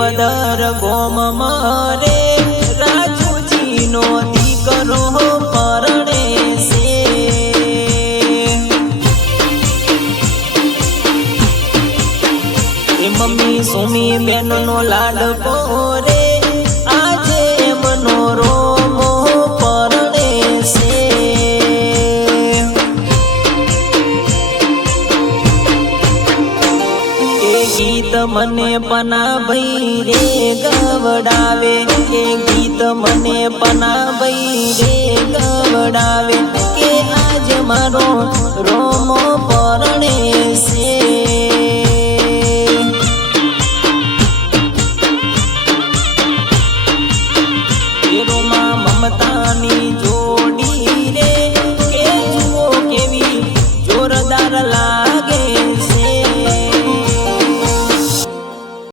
દેવદર ગોમ મારે રાજુજી નો દીકરો પરણે છે એ મમ્મી સુમી બેન નો લાડકો રે આજે એમનો રોમો પરણે છે ગીત મને પના ભાઈ રે ગવડાવે કે ગીત મને પના ભાઈ રે ગવડાવે કે આજ મારો રોમો પરણે છે।